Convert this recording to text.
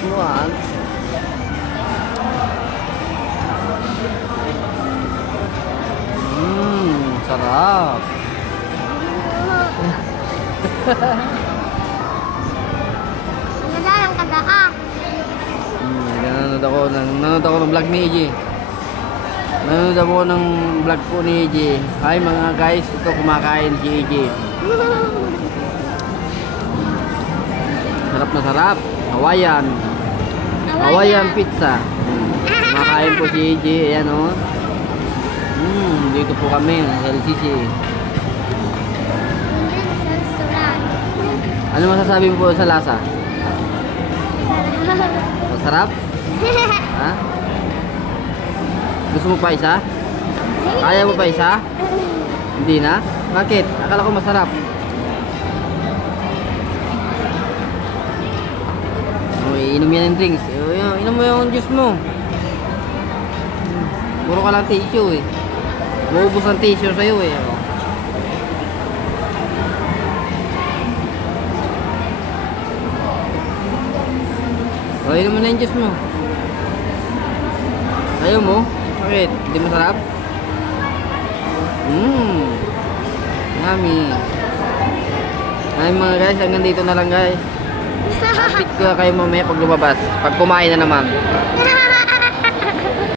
Buwan. Sarap. Nagdalang kada ka. Nanonood ako ng vlog ni EJ. Nanonood ako ng vlog po ni EJ. Hi mga guys, ito kumakain si EJ. Sarap na sarap. Hawaiian. Hawaiian pizza. Kumakain po si EJ. Ayan o. Dito po kami, LCC. Ano masasabi mo po sa lasa? Masarap? Ha? Gusto mo pa isa? Kaya mo pa isa? Hindi na? Bakit? Akala ko masarap. Inom yan ng drinks. Inom mo yung juice mo. Puro ka lang tissue eh. Maubos ang tissue sa'yo eh. Inom mo na yung juice mo. Ayaw mo? Bakit? Hindi masarap? Yummy. Ay mga guys, hanggang dito na lang guys. Update ko kayo mamaya pag lumabas. Pag kumain na naman.